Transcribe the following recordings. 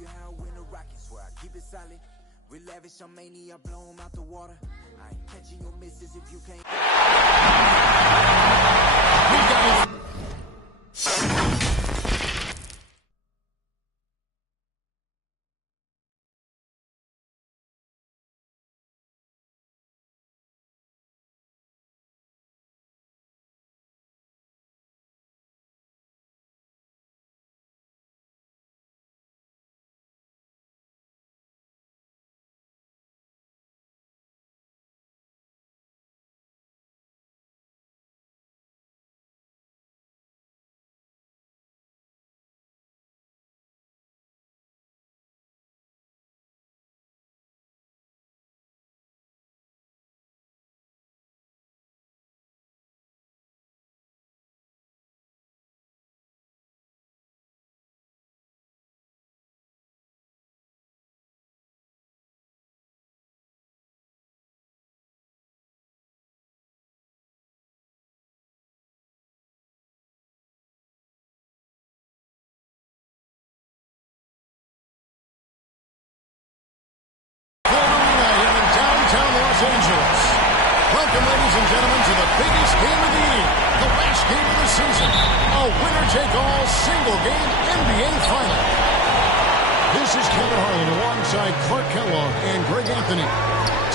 you how I win a rocket, swear I keep it solid. We lavish on mania, blow 'em out the water. I ain't catching your misses if you can't. We got it. Los Angeles. Welcome, ladies and gentlemen, to the biggest game of the year, the last game of the season, a winner-take-all single-game NBA Final. This is Kevin Harlan alongside Clark Kellogg and Greg Anthony.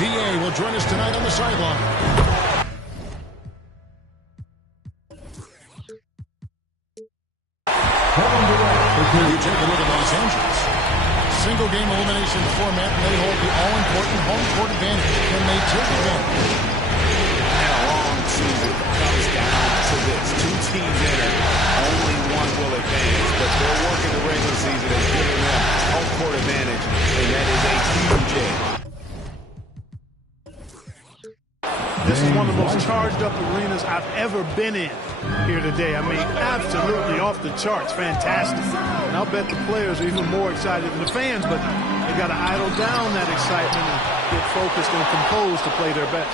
D.A. will join us tonight on the sideline. You take a look at Los Angeles. Single-game elimination format, and they hold the all-important home court advantage. Can they take advantage? And a long season comes down to this. Two teams enter, only one will advance, but their work in the regular season has given them home court advantage, and that is a huge edge. This is one of the most charged-up arenas I've ever been in here today. I mean, absolutely off the charts, fantastic. And I'll bet the players are even more excited than the fans, but they got to idle down that excitement and get focused and composed to play their best.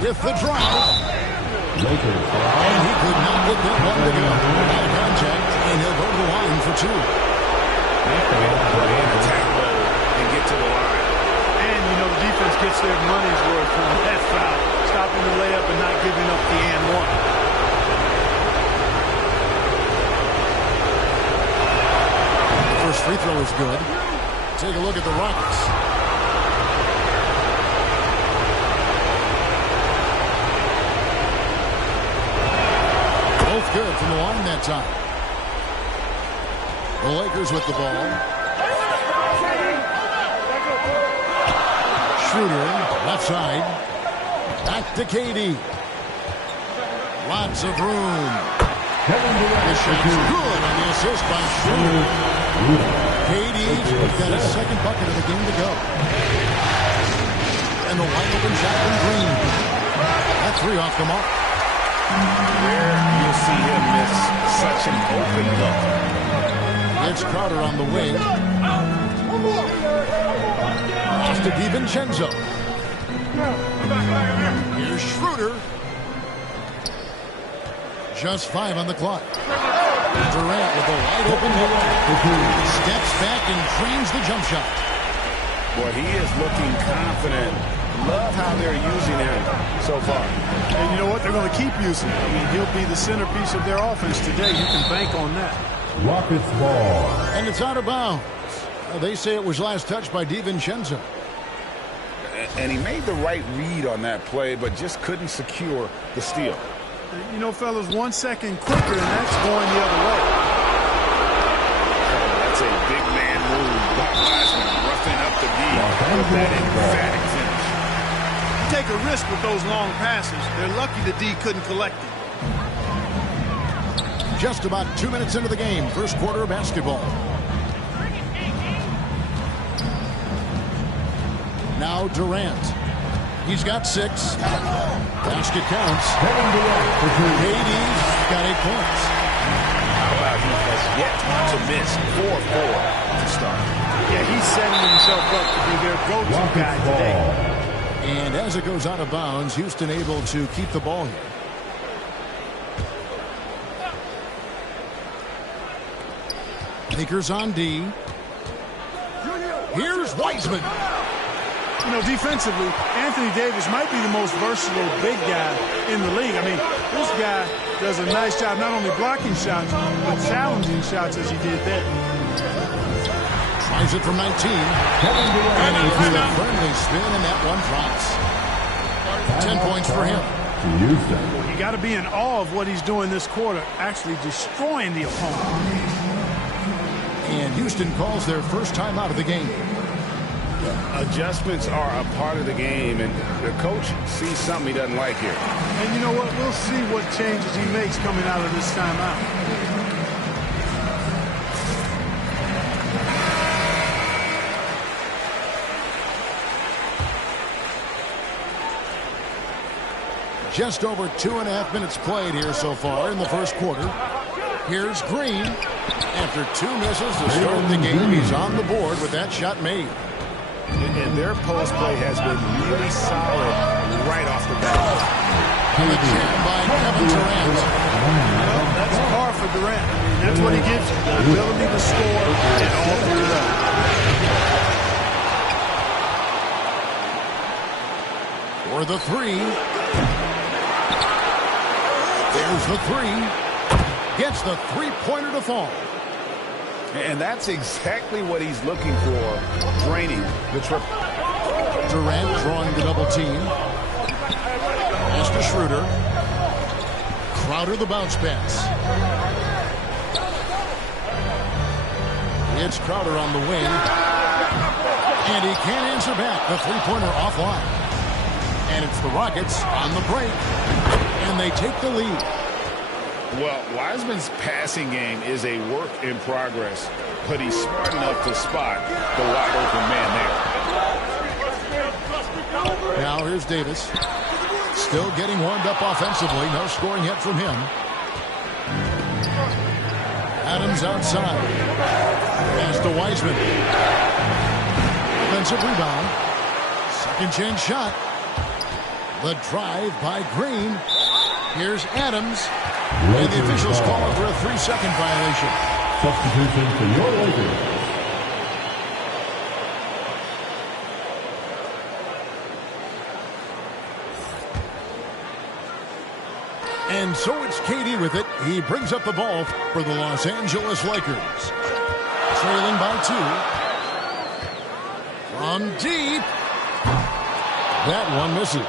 With the drive. And he could not get that one to go. Out of contact, and he'll go to the line for two. Attack mode and get to the line. And, you know, the defense gets their money's worth on that foul, stopping the layup and not giving up the and one. First free throw is good. Take a look at the Rockets. Both good from the line that time. The Lakers with the ball. Schroeder, left side. Back to KD. Lots of room. The shot's good on the assist by Schroeder. KD's got his second bucket of the game to go. And the wide open shot from Green. That three off the mark. Where you'll see him miss such an open look. It's Crowder on the wing. Off to DiVincenzo. Here's Schroeder. Just 5 on the clock. Durant with a wide open look. Steps back and drains the jump shot. Boy, he is looking confident. Love how they're using him so far. And you know what? They're going to keep using him. I mean, he'll be the centerpiece of their offense today. You can bank on that. Rockets ball. And it's out of bounds. They say it was last touched by DiVincenzo. And he made the right read on that play, but just couldn't secure the steal. You know, fellas, 1 second quicker, and that's going the other way. That's a big man move. Brock Wiseman roughing up the D with that emphatic finish. Take a risk with those long passes. They're lucky the D couldn't collect it. Just about 2 minutes into the game, first quarter of basketball. Now Durant. He's got 6. Basket counts. KD's got 8 points. How about he has yet to miss 4-4 to start. Yeah, he's setting himself up to be their go-to guy today. And as it goes out of bounds, Houston able to keep the ball here. Lakers on D. Here's Wiseman. You know, defensively, Anthony Davis might be the most versatile big guy in the league. I mean, this guy does a nice job not only blocking shots, but challenging shots as he did there. Tries it from 19. And it's a friendly spin, and that one drops. 10 points for him. You got to be in awe of what he's doing this quarter, actually destroying the opponent. And Houston calls their first time out of the game. Adjustments are a part of the game, and the coach sees something he doesn't like here. And you know what? We'll see what changes he makes coming out of this timeout. Just over 2.5 minutes played here so far in the first quarter. Here's Green. After 2 misses to start the game, he's on the board with that shot made. And their post play has been really solid right off the bat. And the jam by Kevin Durant. Well, that's par for Durant. I mean, that's what he gives you, the ability to score at all 3 levels. For the 3. There's the 3. Gets the three-pointer to fall. And that's exactly what he's looking for, draining the triple. Durant drawing the double team. Pass to Schroeder. Crowder the bounce pass. It's Crowder on the wing. And he can't answer back. The three-pointer offline. And it's the Rockets on the break. And they take the lead. Well, Wiseman's passing game is a work in progress, but he's smart enough to spot the wide open man there. Now here's Davis. Still getting warmed up offensively. No scoring yet from him. Adams outside. Pass to Wiseman. Offensive rebound. Second chance shot. The drive by Green. Here's Adams. And the officials call it for a 3-second violation. Substitution for your Lakers. And so it's KD with it. He brings up the ball for the Los Angeles Lakers. Trailing by 2. From deep. That one misses.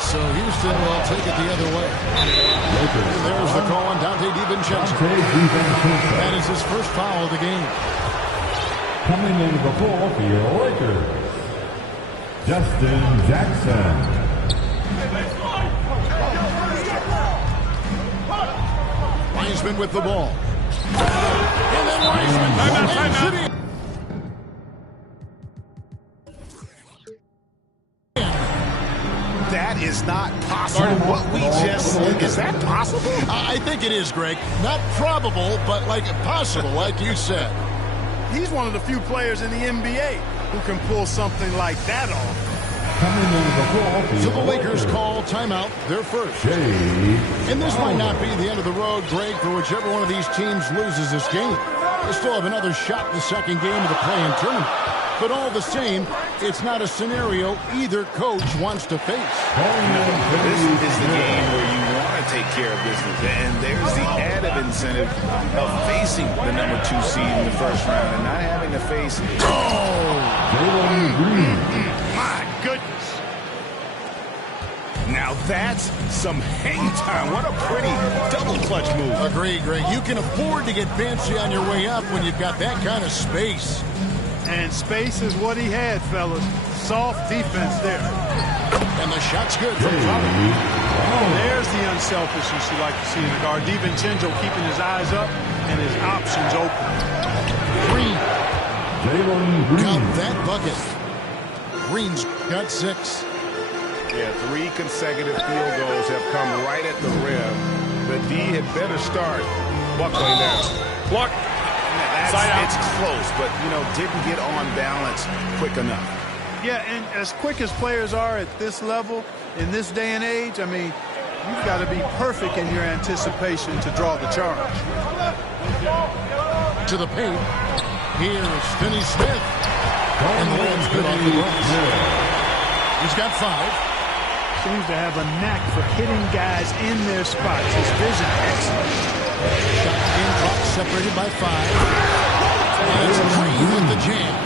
So Houston will take it the other way. And there's the call on Dante DiVincenzo. That is his first foul of the game. Coming into the ball for your Lakers, Justin Jackson. Wiseman with the ball. And then Wiseman lands it in. That is not possible. What we just said, is that possible? I think it is, Greg. Not probable, but like possible, like you said. He's one of the few players in the NBA who can pull something like that off. So the Lakers call timeout, their first. And this might not be the end of the road, Greg, for whichever one of these teams loses this game. They still have another shot in the second game of the play-in tournament. But all the same, it's not a scenario either coach wants to face. This is the game where you want to take care of business. And there's the added incentive of facing the number 2 seed in the first round and not having to face it. My goodness. Now that's some hang time. What a pretty double clutch move. Agree, Greg. You can afford to get fancy on your way up when you've got that kind of space. And space is what he had, fellas. Soft defense there. And the shot's good from Crowder. There's the unselfishness you like to see in the guard. DiVincenzo keeping his eyes up and his options open. Green. Count that bucket. Green's got 6. Yeah, 3 consecutive field goals have come right at the rim. The D had better start. Buckling down. Block. It's close, but, didn't get on balance quick enough. Yeah, and as quick as players are at this level, in this day and age, I mean, you've got to be perfect in your anticipation to draw the charge. to the paint. Here's Finney Smith. And the land's good off the glass. He's got 5. Seems to have a knack for hitting guys in their spots. His vision excellent. Shot in clock separated by 5. And it's Green with the jam.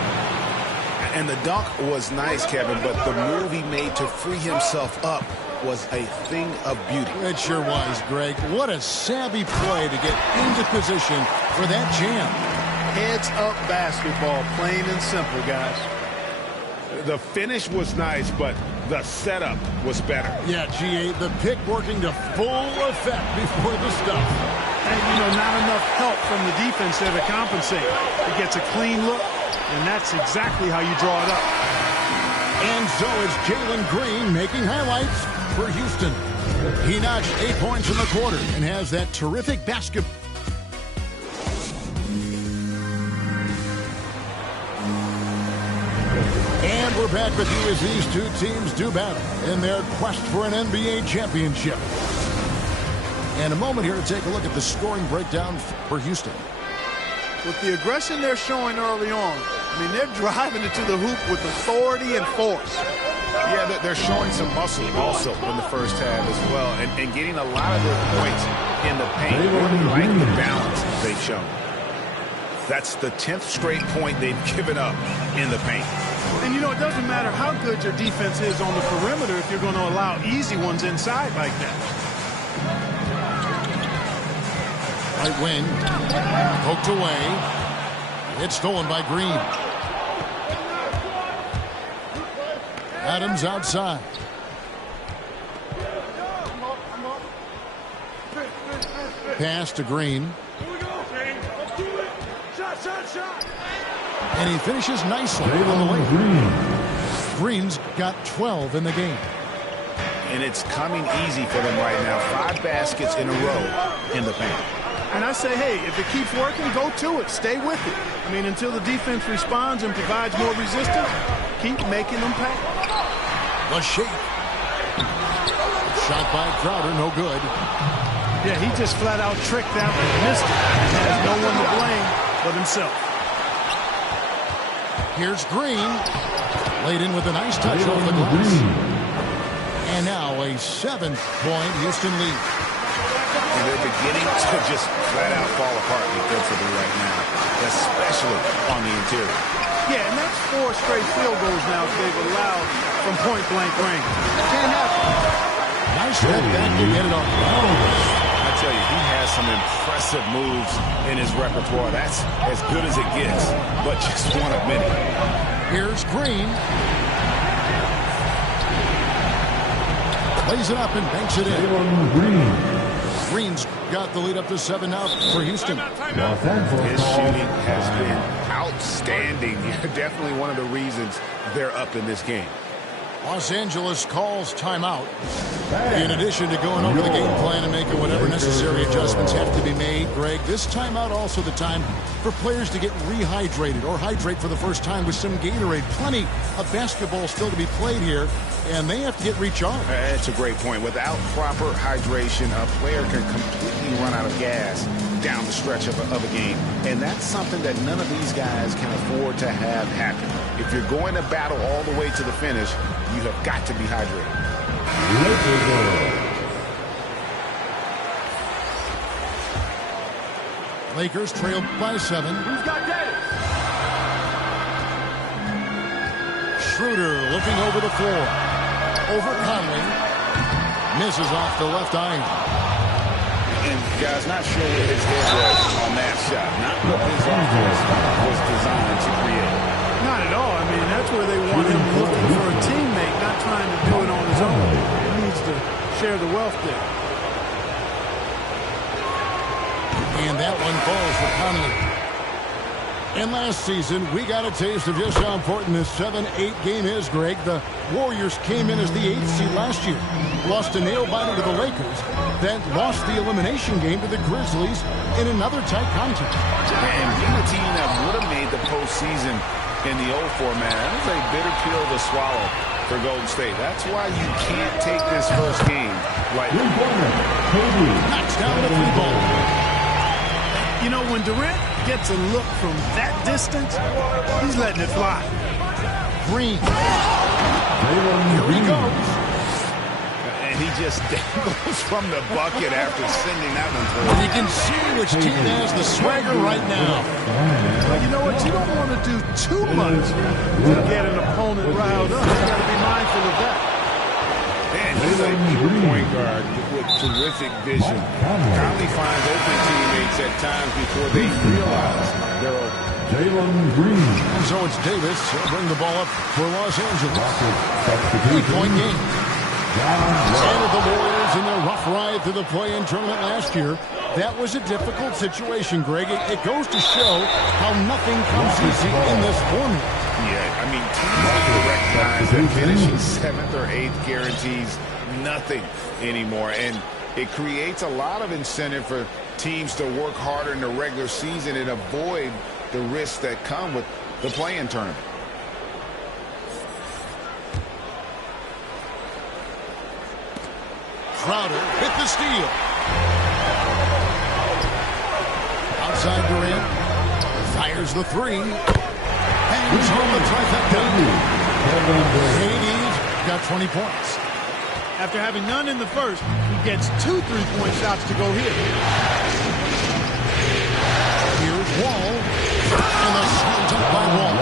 And the dunk was nice, Kevin, but the move he made to free himself up was a thing of beauty. It sure was, Greg. What a savvy play to get into position for that jam. Heads up basketball, plain and simple, guys. The finish was nice, but the setup was better. Yeah, GA, the pick working to full effect before the stuff. And, not enough help from the defense there to compensate. It gets a clean look, and that's exactly how you draw it up. And so is Jalen Green making highlights for Houston. He notched 8 points in the quarter and has that terrific basketball. And we're back with you as these two teams do battle in their quest for an NBA championship. And a moment here to take a look at the scoring breakdown for Houston. With the aggression they're showing early on, they're driving it to the hoop with authority and force. Yeah, they're showing some muscle also in the first half as well, and getting a lot of their points in the paint. I really like the balance they've shown. That's the 10th straight point they've given up in the paint. And, it doesn't matter how good your defense is on the perimeter if you're going to allow easy ones inside like that. Right wing, poked away. It's stolen by Green. Adams outside. Pass to Green. And he finishes nicely on the way. Green's got 12 in the game. And it's coming easy for them right now. 5 baskets in a row in the paint. And I say, hey, if it keeps working, go to it. Stay with it. Until the defense responds and provides more resistance, keep making them pay. The shake. Shot by Crowder, no good. Yeah, he just flat out tricked that one, missed it, and has no one to blame but himself. Here's Green. Laid in with a nice touch off the glass. And now a 7-point Houston lead. And they're beginning to just flat out fall apart defensively right now, especially on the interior. Yeah, and that's 4 straight field goals now they've allowed from point-blank range. Can't happen. Nice step back to get it off. I tell you, he has some impressive moves in his repertoire. That's as good as it gets, but just one of many. Here's Green. Plays it up and banks it in. Green's got the lead up to 7 now for Houston. His shooting has been outstanding. Definitely one of the reasons they're up in this game. Los Angeles calls timeout. In addition to going over the game plan and making whatever necessary adjustments have to be made, Greg, this timeout also the time for players to get rehydrated or hydrate for the first time with some Gatorade. Plenty of basketball still to be played here, and they have to get recharged. That's a great point. Without proper hydration, a player can completely run out of gas down the stretch of a game. And that's something that none of these guys can afford to have happen. If you're going to battle all the way to the finish, you have got to be hydrated. Lakers trailed by 7. Who's got that? Schroeder looking over the floor. Over Conley. Misses off the left iron. And guys, not sure where his head was on that shot. Not what his offense was designed to create. Not at all. That's where they want him looking for a teammate, not trying to do it on his own. He needs to share the wealth there. And that one falls for Conley. And last season, we got a taste of just how important this 7-8 game is, Greg. The Warriors came in as the 8th seed last year. Lost a nail-biter to the Lakers. Then lost the elimination game to the Grizzlies in another tight contest. And being a team that would have made the postseason in the old format, that was a bitter pill to swallow for Golden State. That's why you can't take this first game lightly. Knocks down the 3 ball. You know, when Durant gets a look from that distance, he's letting it fly. Green. Here he goes. And he just dangles from the bucket after sending that one through. And you can see which team has the swagger right now. Well, you know what? You don't want to do too much to get an opponent riled up. You got to be mindful of that. Man, he's a pure point guard with terrific vision. Conley finds open teammates at times before they realize they're open. Jalen Green. And so it's Davis. He'll bring the ball up for Los Angeles. Substitution. 3-point game. John Wall. And the Warriors in their rough ride through the play-in tournament last year. That was a difficult situation, Greg. It goes to show how nothing comes easy in this formula. Yeah, I mean, teams need to recognize that finishing 7th or 8th guarantees nothing anymore. And it creates a lot of incentive for teams to work harder in the regular season and avoid the risks that come with the play-in tournament. Crowder hit the steal. Outside Durant. Fires the three. Hangs on the trifecta. KD's got 20 points. After having none in the first, he gets 2 3-point shots to go here. Here's Wall. And the shot up by Wall.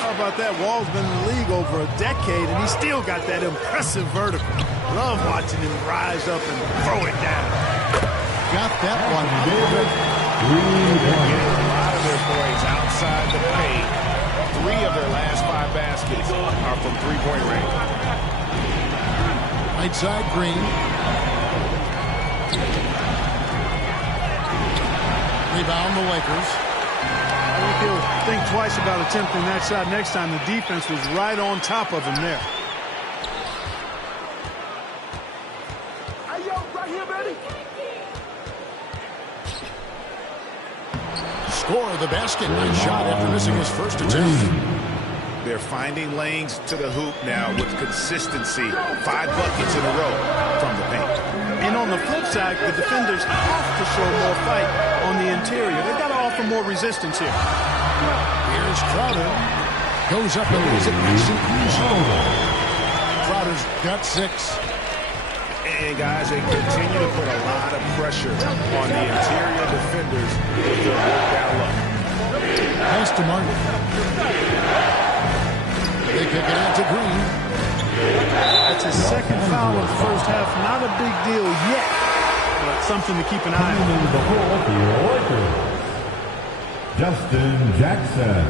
How about that? Wall's been in the league over a decade, and he's still got that impressive vertical. Love watching him rise up and throw it down. Got that one. David. Getting a lot of their points outside the paint. 3 of their last 5 baskets are from three-point range. Right side, Green. Rebound the Lakers. I think he'll think twice about attempting that shot next time. The defense was right on top of him there. Hey, yo, right here, baby. Score the basket. Nice shot after missing his first attempt. They're finding lanes to the hoop now with consistency. 5 buckets in a row from the paint. And on the flip side, the defenders have to show more fight on the interior. They've got to offer more resistance here. Here's Crowder. Goes up and leaves it nice and easy. Crowder's got 6. And guys, they continue to put a lot of pressure on the interior defenders with their work down low. Pass to Martin. They kick it out to Green. That's his second foul of the first half. Not a big deal yet, but something to keep an eye on. Coming in the ball for your Lakers. Justin Jackson.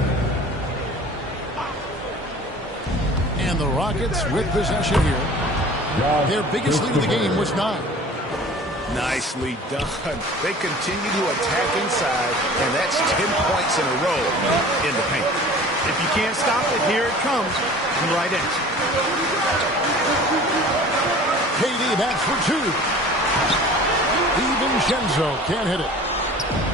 And the Rockets with possession here. Their biggest lead of the game was 9. Nicely done. They continue to attack inside, and that's 10 points in a row in the paint. If you can't stop it, here it comes from the right edge. KD bats for 2. DiVincenzo can't hit it.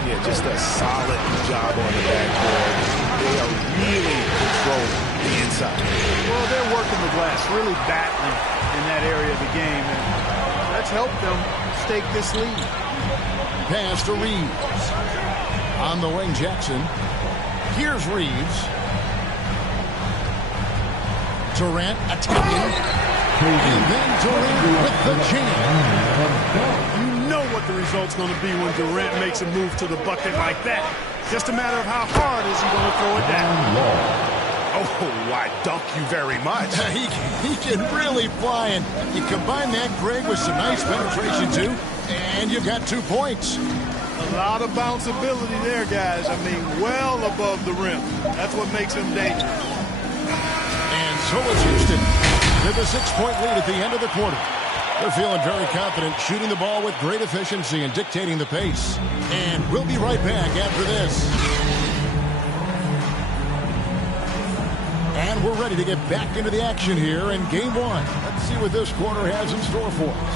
Yeah, just a solid job on the backboard. They are really controlling the inside. Well, they're working the glass, really battling in that area of the game, and that's helped them stake this lead. Pass to Reeves. On the wing, Jackson. Here's Reeves. Durant attacking. And then Durant with the jam. You know what the result's going to be when Durant makes a move to the bucket like that. Just a matter of how hard is he going to throw it down. Oh, I dunk you very much. He can really fly, and you combine that, Greg, with some nice penetration, too, and you've got 2 points. A lot of bounceability there, guys. I mean, well above the rim. That's what makes him dangerous. And so it's Houston with a 6-point lead at the end of the quarter. They're feeling very confident, shooting the ball with great efficiency and dictating the pace. And we'll be right back after this. And we're ready to get back into the action here in Game 1. Let's see what this quarter has in store for us.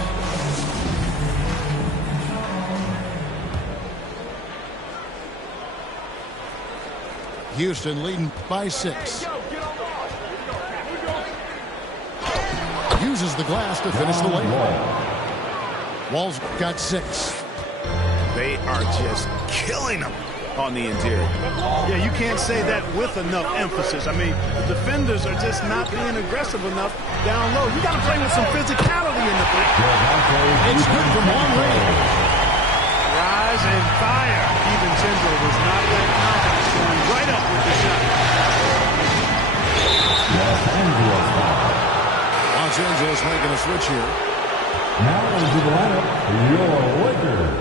Houston leading by 6. Uses the glass to finish the layup. Wall's got 6. They are just killing them on the interior. Yeah, you can't say that with enough emphasis. I mean, the defenders are just not being aggressive enough down low. You got to play with some physicality in the play. It's good from long range. Rise and fire. DiVincenzo does not lack confidence, going right up with the shot. Los Angeles making a switch here. Now into the lineup, your Lakers,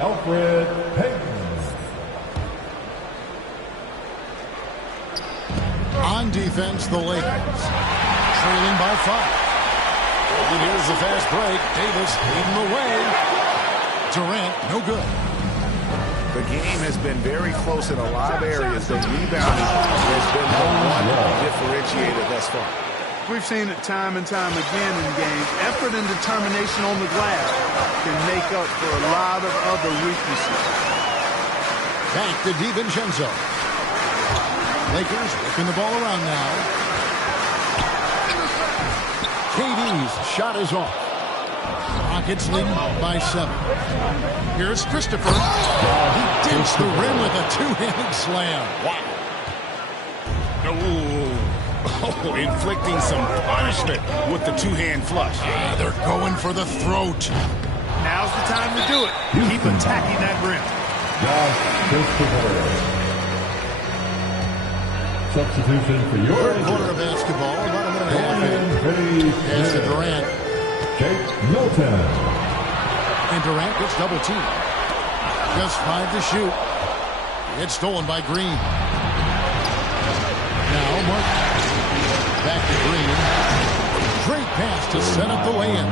Elfrid Payton. On defense, the Lakers trailing by 5. And here's the fast break. Davis leading the way. Durant, no good. The game has been very close in a lot of areas. The rebounding has been the one differentiator thus far. We've seen it time and time again in games. Effort and determination on the glass can make up for a lot of other weaknesses. Back to DiVincenzo. Lakers working the ball around now. KD's shot is off. Rockets leading by 7. Here's Christopher. He dinks the rim with a two-handed slam. Wow. Oh, inflicting some punishment with the two-hand flush. They're going for the throat. Now's the time to do it. Keep attacking that rim. Josh Christopher. Substitution for your Third quarter of basketball. About a minute and a half in. Pass to Durant. Jake Milton. And Durant gets double teamed. Just 5 to shoot. It's stolen by Green. Now Mark. Back to Green. Great pass to set up the lay-in.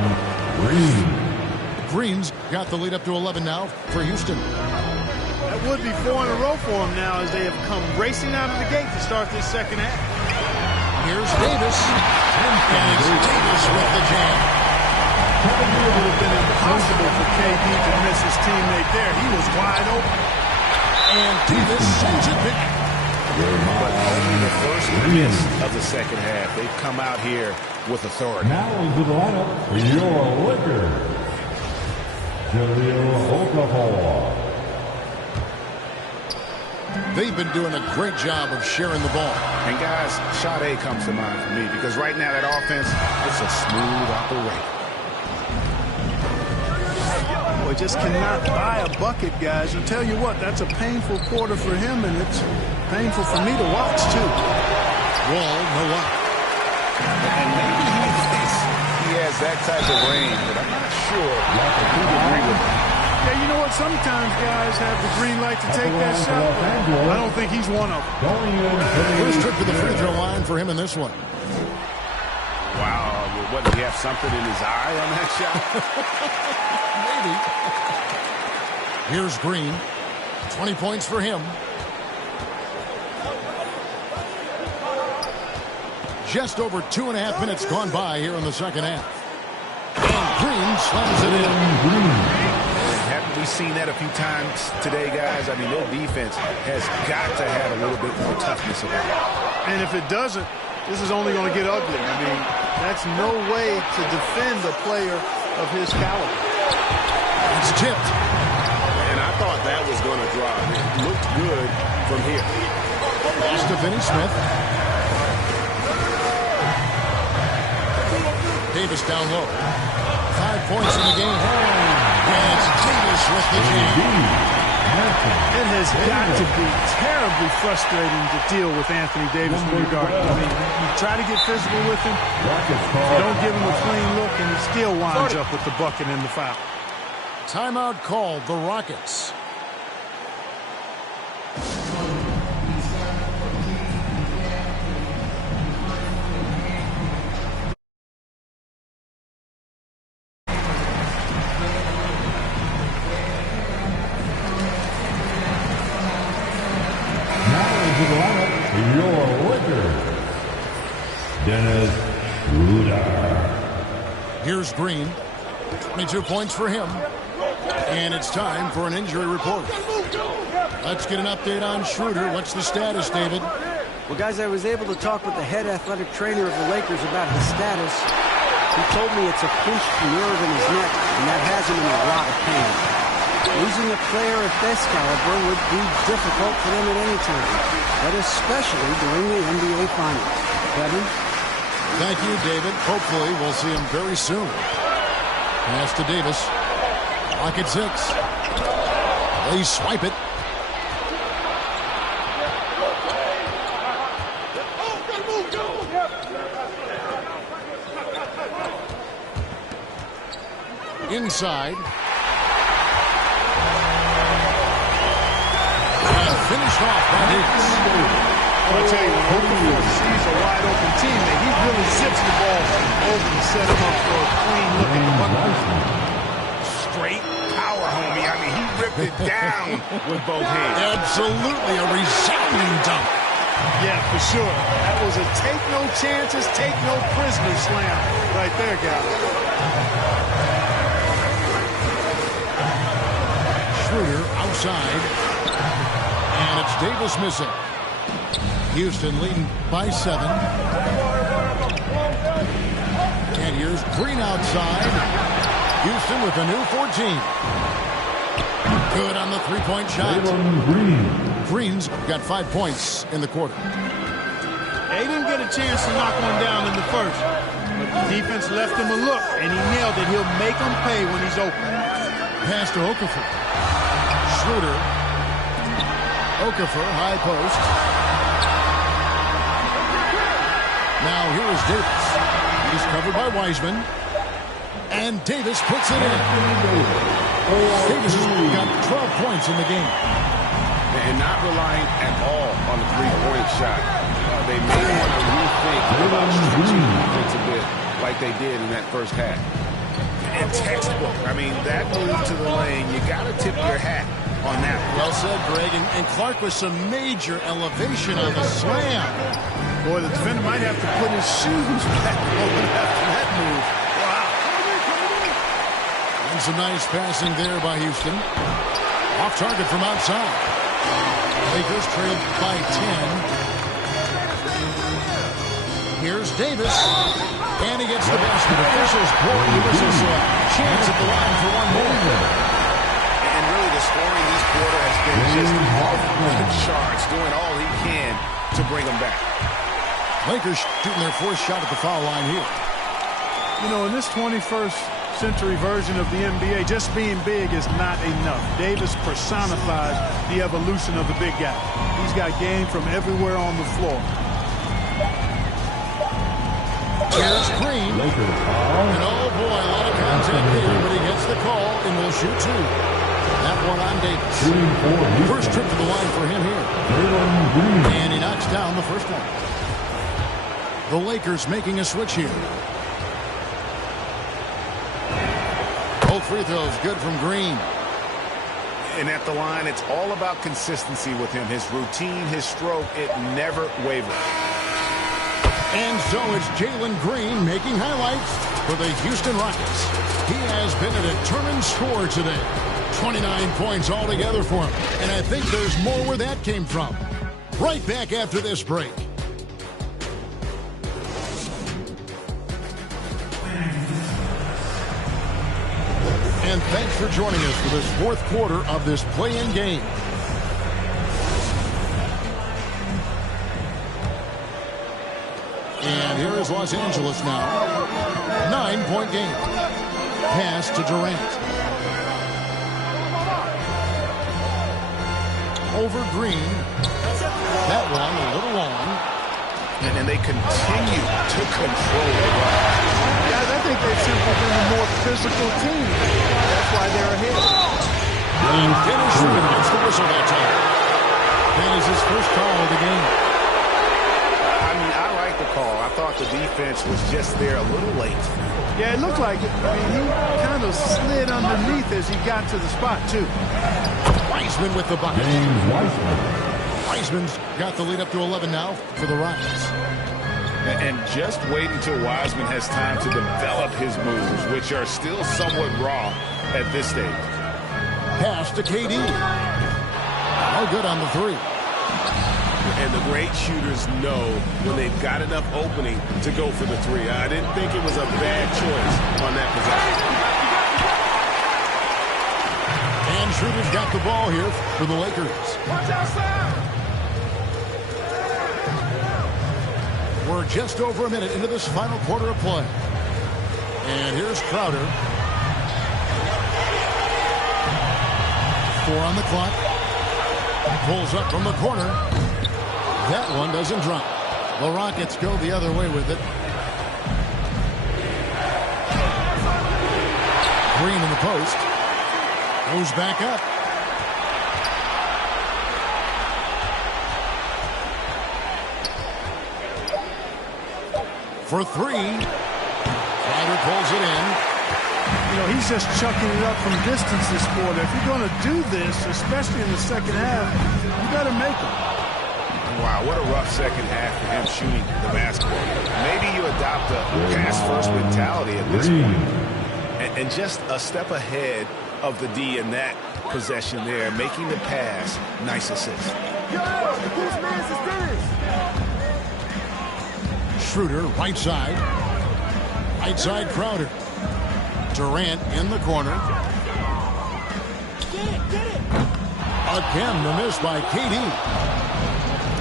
Green's got the lead up to 11 now for Houston. That would be 4 in a row for them now as they have come racing out of the gate to start this second half. Here's Davis. And it's Davis with the jam. It would have been impossible for KD to miss his teammate there. He was wide open. And Davis sends it back. But only the first minutes of the second half. They've come out here with authority. Now into the lineup for your Lakers, Jahlil Okafor. They've been doing a great job of sharing the ball. And guys, Sade comes to mind for me because right now that offense, it's a smooth operation. Boy, just cannot buy a bucket, guys. I'll tell you what, that's a painful quarter for him, and it's painful for me to watch, too. Wall, no luck. And maybe he has that type of range, but I'm not sure I do agree with him. Yeah, you know what? Sometimes guys have the green light to take that shot. I don't think he's one of them. First trip to the free throw line for him in this one. Wow, what, did he have something in his eye on that shot? Maybe. Here's Green. 20 points for him. Just over 2.5 minutes gone by here in the second half. And Green slams it in. Haven't we seen that a few times today, guys? I mean, their defense has got to have a little bit more toughness about it. And if it doesn't, this is only going to get ugly. I mean, that's no way to defend a player of his caliber. It's tipped. And I thought that was going to drop. It looked good from here. Pass to Finney-Smith. Davis down low. 5 points in the game. And it's Davis with the jam. It has got to be terribly frustrating to deal with Anthony Davis when you're guarding. I mean, you try to get physical with him, you don't give him a clean look, and he still winds up with the bucket and the foul. Timeout called, the Rockets. Dennis Schroeder. Here's Green. 22 points for him. And it's time for an injury report. Let's get an update on Schroeder. What's the status, David? Well, guys, I was able to talk with the head athletic trainer of the Lakers about his status. He told me it's a pinched nerve in his neck, and that has him in a lot of pain. Losing a player of this caliber would be difficult for them at any time, but especially during the NBA Finals. Kevin? Thank you, David. Hopefully, we'll see him very soon. Pass to Davis. Clock at 6. They swipe it. Inside. And finished off by Davis. I'll tell you, when Okafor sees a wide-open teammate, he really zips the ball over to set him up for a clean-looking bucket. Straight power, homie. I mean, he ripped it down with both hands. Absolutely a resounding dunk. Yeah, for sure. That was a take no chances, take no prisoner slam right there, guys. Schroeder outside. And it's Davis missing. Houston leading by 7. And here's Green outside. Houston with a new 14. Good on the three-point shot. Green's got 5 points in the quarter. They didn't get a chance to knock one down in the first. But the defense left him a look, and he nailed it. He'll make them pay when he's open. Pass to Okafor. Schroeder. Okafor, high post. Now here is Davis. He's covered by Wiseman. And Davis puts it in. Davis has got 12 points in the game. And not relying at all on the three-point shot. They may want to rethink about stretching the defense a bit like they did in that first half. And textbook. I mean, that move to the lane, you got to tip your hat on that. Well said, Greg. And Clark with some major elevation on the slam. Boy, the defender might have to put his shoes back on after that move. Wow. And some nice passing there by Houston. Off target from outside. Lakers trailed by 10. Here's Davis. And he gets the basket. Officials blowing the whistle, so a chance at the line for one more. And really the scoring this quarter has been just off the charts, doing all he can to bring them back. Lakers shooting their fourth shot at the foul line here. You know, in this 21st century version of the NBA, just being big is not enough. Davis personifies the evolution of the big guy. He's got game from everywhere on the floor. Here's Green. And oh boy, a lot of contact here, but he gets the call and will shoot 2. That one on Davis. First trip to the line for him here. And he knocks down the first one. The Lakers making a switch here. Both free throws good from Green. And at the line, it's all about consistency with him. His routine, his stroke, it never wavers. And so it's Jalen Green making highlights for the Houston Rockets. He has been a determined scorer today. 29 points altogether for him. And I think there's more where that came from. Right back after this break. And thanks for joining us for this fourth quarter of this play-in game. And here is Los Angeles now. 9-point game. Pass to Durant. Over Green. That one a little long. And then they continue to control the ball. Guys, I think they've simply been a more physical team. That's why they're ahead. And Dennis Schroeder gets the whistle that time. That is his first call of the game. I mean, I like the call. I thought the defense was just there a little late. Yeah, it looked like it. I mean, he kind of slid underneath as he got to the spot, too. Wiseman with the bucket. James Wiseman. Wiseman's got the lead up to 11 now for the Rockets. And just wait until Wiseman has time to develop his moves, which are still somewhat raw at this stage. Pass to KD. No good on the 3. And the great shooters know when they've got enough opening to go for the 3. I didn't think it was a bad choice on that possession. And Schroeder's got the ball here for the Lakers. We're just over a minute into this final quarter of play. And here's Crowder. 4 on the clock. Pulls up from the corner. That one doesn't drop. The Rockets go the other way with it. Green in the post. Goes back up. For 3. Crowder pulls it in. You know, he's just chucking it up from distance this quarter. If you're going to do this, especially in the second half, you better make them. Wow, what a rough second half for him shooting the basketball. Maybe you adopt a pass-first mentality at this point. And just a step ahead of the D in that possession there, making the pass. Nice assist. Schroeder, right side. Right side, Crowder. Durant in the corner. Again, the miss by KD.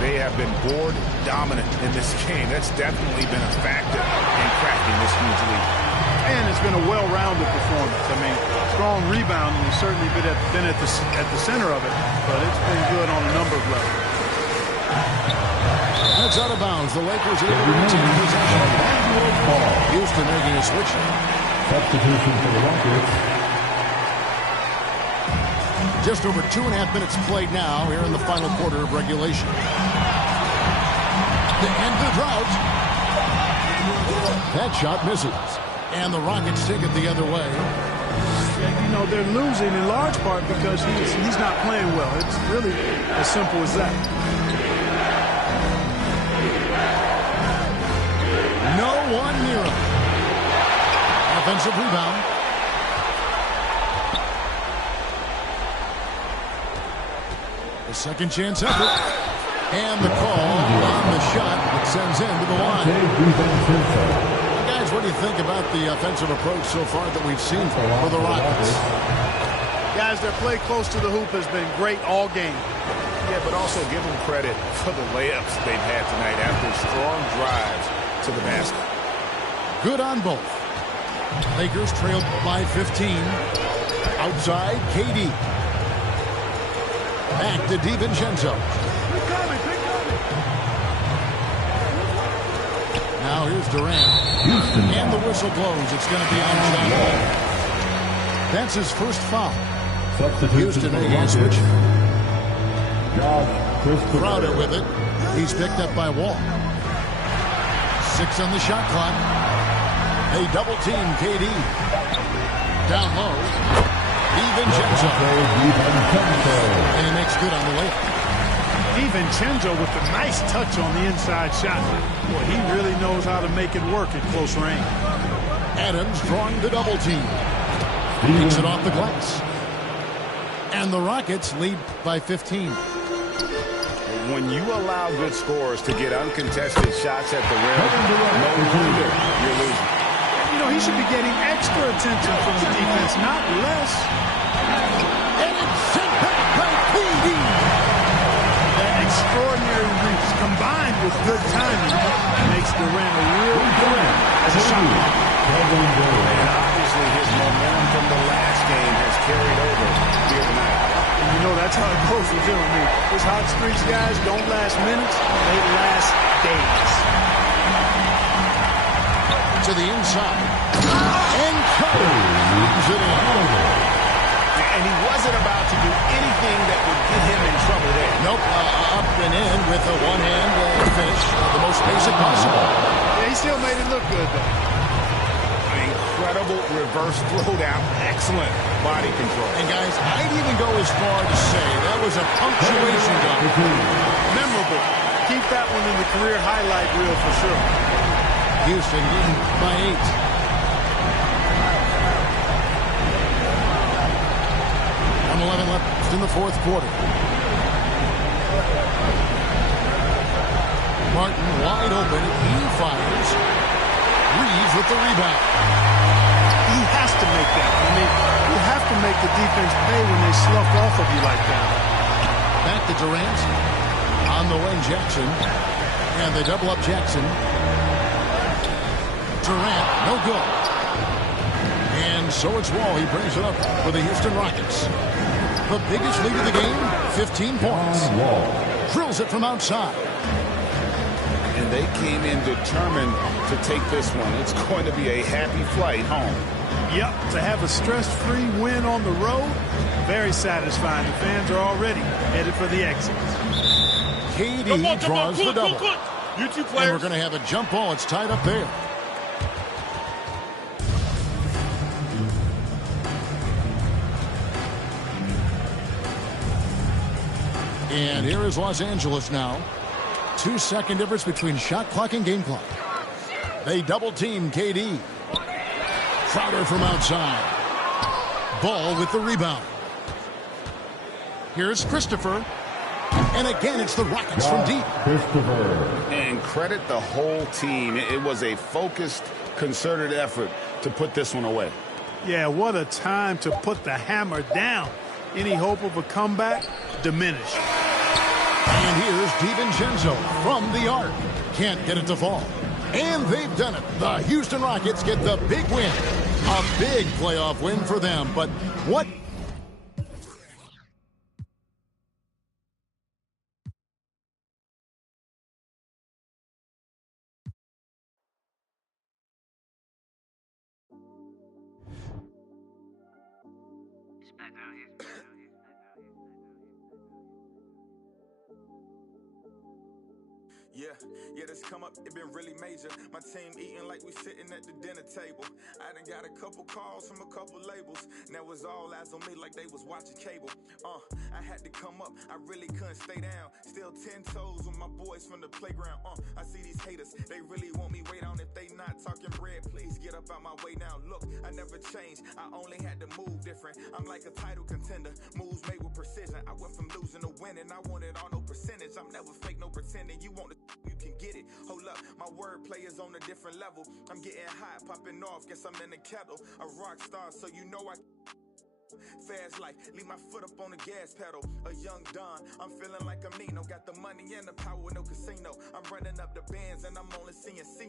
They have been board dominant in this game. That's definitely been a factor in cracking this huge lead. And it's been a well-rounded performance. I mean, strong rebounding has certainly been at the center of it, but it's been good on a number of levels. That's out of bounds. The Lakers are able to retain possession. Houston making a switch. Substitution for the Rockets. Just over 2.5 minutes played now here in the final quarter of regulation. The end of the drought. That shot misses. And the Rockets take it the other way. Yeah, you know, they're losing in large part because he's not playing well. It's really as simple as that. No one near him. Offensive rebound. The second chance effort. And the call on the shot that sends him to the line. Guys, what do you think about the offensive approach so far that we've seen for the Rockets? Guys, their play close to the hoop has been great all game. Yeah, but also give them credit for the layups they've had tonight after strong drives to the basket. Good on both. Lakers trailed by 15. Outside, KD. Back to DiVincenzo. Now here's Durant. And the whistle blows. It's going to be on shot. That's his first foul. Houston making a switch. Crowder with it. He's picked up by Wall. 6 on the shot clock. They double team KD. Down low. DiVincenzo. And he makes good on the layup. DiVincenzo with a nice touch on the inside shot. Boy, he really knows how to make it work at close range. Adams drawing the double team. Takes it off the glass. And the Rockets lead by 15. When you allow good scorers to get uncontested shots at the rim, no wonder you're losing. You know, he should be getting extra attention from the defense, not less. And it's sent back by KD. That extraordinary reach combined with good timing makes Durant a real threat as a shot blocker. And obviously his momentum from the last game has carried over here tonight. And you know that's how it goes with him. I mean, his hot streaks, guys, don't last minutes, they last days. To the inside. And Curry leaves it in. And he wasn't about to do anything that would get him in trouble there. Nope, up and in with a one-hand finish. The most basic possible. Yeah, he still made it look good, though. Incredible reverse throwdown. Excellent body control. And guys, I'd even go as far to say that was a punctuation dunk. Memorable. Keep that one in the career highlight reel for sure. Houston leading by 8. 1:11 left in the fourth quarter. Martin wide open. He fires. Reeves with the rebound. He has to to make that. I mean, you have to make the defense pay when they slough off of you like that. Back to Durant. On the wing, Jackson. And they double up Jackson. Durant, no good. And so it's Wall. He brings it up for the Houston Rockets. The biggest lead of the game, 15 points. Drills it from outside. And they came in determined to take this one. It's going to be a happy flight home. Yep, to have a stress-free win on the road, very satisfying. The fans are already headed for the exit. KD draws the double. You two And players. we're going to have a jump ball. It's tied up there. And here is Los Angeles now. 2-second difference between shot clock and game clock. They double team KD. Crowder from outside. Ball with the rebound. Here's Christopher. And again, it's the Rockets from deep. And credit the whole team. It was a focused, concerted effort to put this one away. Yeah, what a time to put the hammer down. Any hope of a comeback diminished. And here's DiVincenzo from the arc. Can't get it to fall. And they've done it. The Houston Rockets get the big win. A big playoff win for them. But what? Yeah, this come up, it been really major. My team eating like we sitting at the dinner table. I done got a couple calls from a couple labels. Now it's all eyes on me like they was watching cable. I had to come up, I really couldn't stay down. Still 10 toes with my boys from the playground. I see these haters, they really want me way down. If they not talking bread, please get up out my way now. Look, I never changed, I only had to move different. I'm like a title contender, moves made with precision. I went from losing to winning, I wanted all no percentage. I'm never fake, no pretending. You want to, you can get it. Hold up, my wordplay is on a different level. I'm getting hot, popping off, guess I'm in the kettle. A rock star, so you know I fast life, leave my foot up on the gas pedal. A young Don, I'm feeling like I'm Nino. Got the money and the power, no casino. I'm running up the bands and I'm only seeing C